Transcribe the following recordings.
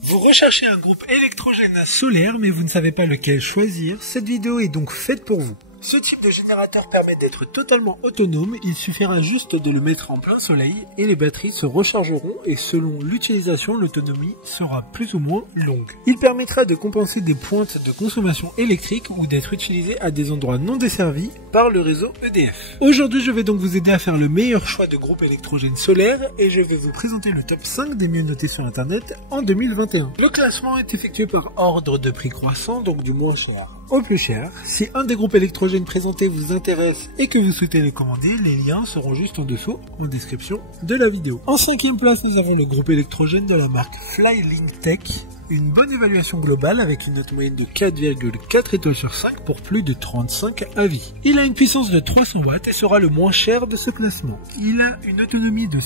Vous recherchez un groupe électrogène solaire mais vous ne savez pas lequel choisir, cette vidéo est donc faite pour vous. Ce type de générateur permet d'être totalement autonome, il suffira juste de le mettre en plein soleil et les batteries se rechargeront et selon l'utilisation, l'autonomie sera plus ou moins longue. Il permettra de compenser des pointes de consommation électrique ou d'être utilisé à des endroits non desservis par le réseau EDF. Aujourd'hui, je vais donc vous aider à faire le meilleur choix de groupe électrogène solaire et je vais vous présenter le top 5 des mieux notés sur internet en 2021. Le classement est effectué par ordre de prix croissant, donc du moins cher au plus cher. Si un des groupes électrogènes présentés vous intéresse et que vous souhaitez les commander, les liens seront juste en dessous en description de la vidéo. En 5e place, nous avons le groupe électrogène de la marque Flylink Tech. Une bonne évaluation globale avec une note moyenne de 4,4 étoiles sur 5 pour plus de 35 avis. Il a une puissance de 300 watts et sera le moins cher de ce classement. Il a une autonomie de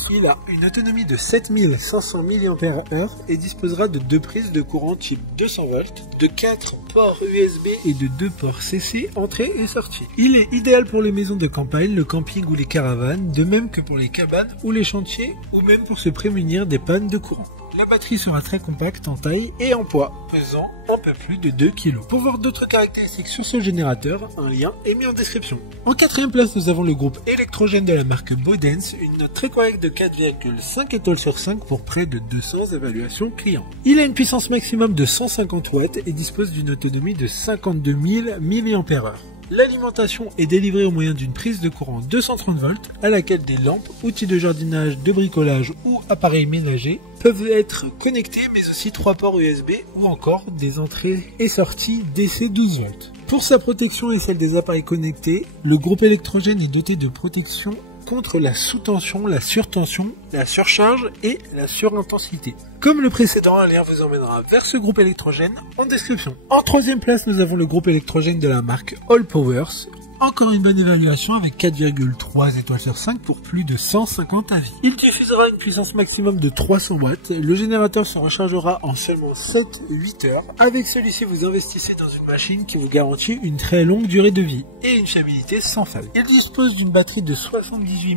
7500 mAh et disposera de 2 prises de courant type 200 volts, de 4 ports USB et de 2 ports CC entrée et sortie. Il est idéal pour les maisons de campagne, le camping ou les caravanes, de même que pour les cabanes ou les chantiers ou même pour se prémunir des pannes de courant. La batterie sera très compacte en taille et en poids, pesant un peu plus de 2 kg. Pour voir d'autres caractéristiques sur ce générateur, un lien est mis en description. En 4e place, nous avons le groupe électrogène de la marque Bodens, une note très correcte de 4,5 étoiles sur 5 pour près de 200 évaluations clients. Il a une puissance maximum de 150 watts et dispose d'une autonomie de 52 000 mAh. L'alimentation est délivrée au moyen d'une prise de courant 230 volts à laquelle des lampes, outils de jardinage, de bricolage ou appareils ménagers peuvent être connectés, mais aussi 3 ports USB ou encore des entrées et sorties DC 12 volts. Pour sa protection et celle des appareils connectés, le groupe électrogène est doté de protection contre la sous-tension, la surtension, la surcharge et la surintensité. Comme le précédent, un lien vous emmènera vers ce groupe électrogène en description. En 3e place, nous avons le groupe électrogène de la marque All Powers. Encore une bonne évaluation avec 4,3 étoiles sur 5 pour plus de 150 avis. Il diffusera une puissance maximum de 300 watts. Le générateur se rechargera en seulement 7-8 heures. Avec celui-ci, vous investissez dans une machine qui vous garantit une très longue durée de vie et une fiabilité sans faille. Il dispose d'une batterie de 78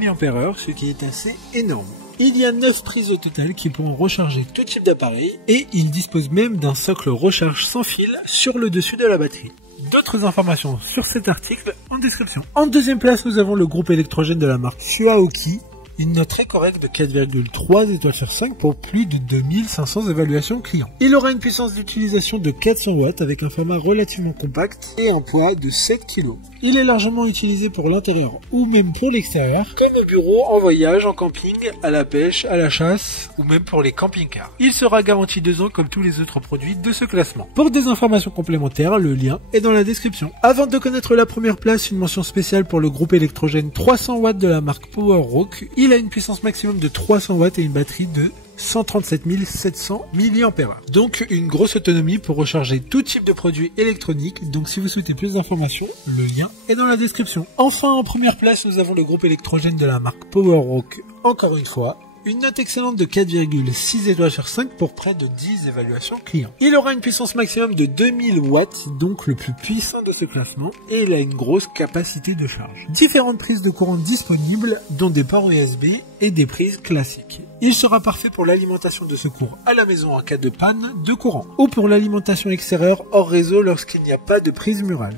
000 mAh, ce qui est assez énorme. Il y a 9 prises au total qui pourront recharger tout type d'appareil et il dispose même d'un socle recharge sans fil sur le dessus de la batterie. D'autres informations sur cet article en description. En 2e place, nous avons le groupe électrogène de la marque Fuaoki. Une note très correcte de 4,3 étoiles sur 5 pour plus de 2500 évaluations clients. Il aura une puissance d'utilisation de 400 watts avec un format relativement compact et un poids de 7 kg. Il est largement utilisé pour l'intérieur ou même pour l'extérieur, comme au bureau, en voyage, en camping, à la pêche, à la chasse ou même pour les camping-cars. Il sera garanti 2 ans comme tous les autres produits de ce classement. Pour des informations complémentaires, le lien est dans la description. Avant de connaître la première place, une mention spéciale pour le groupe électrogène 300 watts de la marque PowerRock. Il a une puissance maximum de 300 watts et une batterie de 137 700 mAh. Donc une grosse autonomie pour recharger tout type de produits électroniques. Donc si vous souhaitez plus d'informations, le lien est dans la description. Enfin, en première place, nous avons le groupe électrogène de la marque PowerRock. Encore une fois, une note excellente de 4,6 étoiles sur 5 pour près de 10 évaluations clients. Il aura une puissance maximum de 2000 watts, donc le plus puissant de ce classement, et il a une grosse capacité de charge. Différentes prises de courant disponibles, dont des ports USB et des prises classiques. Il sera parfait pour l'alimentation de secours à la maison en cas de panne de courant, ou pour l'alimentation extérieure hors réseau lorsqu'il n'y a pas de prise murale.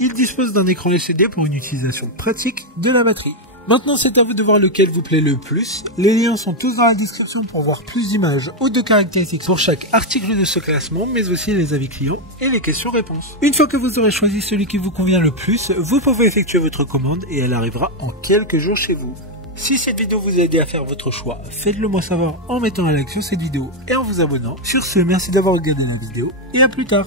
Il dispose d'un écran LCD pour une utilisation pratique de la batterie. Maintenant, c'est à vous de voir lequel vous plaît le plus. Les liens sont tous dans la description pour voir plus d'images ou de caractéristiques pour chaque article de ce classement, mais aussi les avis clients et les questions-réponses. Une fois que vous aurez choisi celui qui vous convient le plus, vous pouvez effectuer votre commande et elle arrivera en quelques jours chez vous. Si cette vidéo vous a aidé à faire votre choix, faites-le moi savoir en mettant un like sur cette vidéo et en vous abonnant. Sur ce, merci d'avoir regardé la vidéo et à plus tard.